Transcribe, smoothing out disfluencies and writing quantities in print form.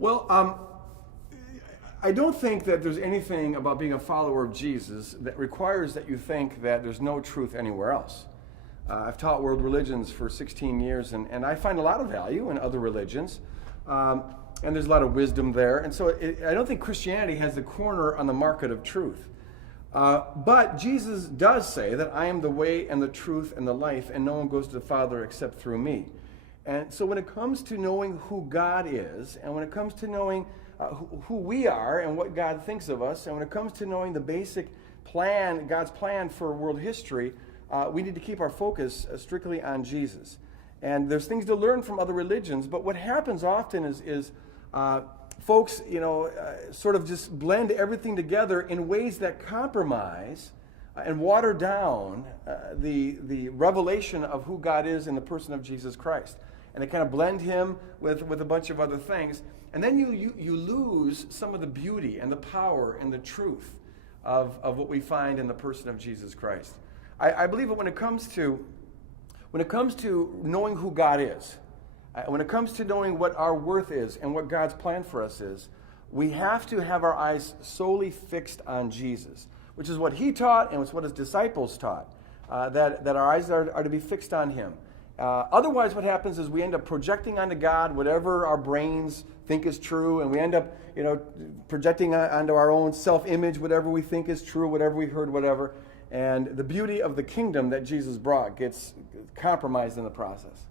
Well, I don't think that there's anything about being a follower of Jesus that requires that you think that there's no truth anywhere else. I've taught world religions for 16 years, and I find a lot of value in other religions, and there's a lot of wisdom there. And so I don't think Christianity has the corner on the market of truth. But Jesus does say that I am the way and the truth and the life, and no one goes to the Father except through me. And so when it comes to knowing who God is, and when it comes to knowing who we are and what God thinks of us, and when it comes to knowing the basic plan, God's plan for world history, we need to keep our focus strictly on Jesus. And there's things to learn from other religions, but what happens often is folks, sort of just blend everything together in ways that compromise and water down the revelation of who God is in the person of Jesus Christ. And they kind of blend him with a bunch of other things. And then you lose some of the beauty and the power and the truth of what we find in the person of Jesus Christ. I believe that when it comes to knowing who God is, when it comes to knowing what our worth is and what God's plan for us is, we have to have our eyes solely fixed on Jesus, which is what he taught and it's what his disciples taught, that our eyes are to be fixed on him. Otherwise, what happens is we end up projecting onto God whatever our brains think is true, and we end up, projecting onto our own self-image whatever we think is true, whatever we heard, whatever. And the beauty of the kingdom that Jesus brought gets compromised in the process.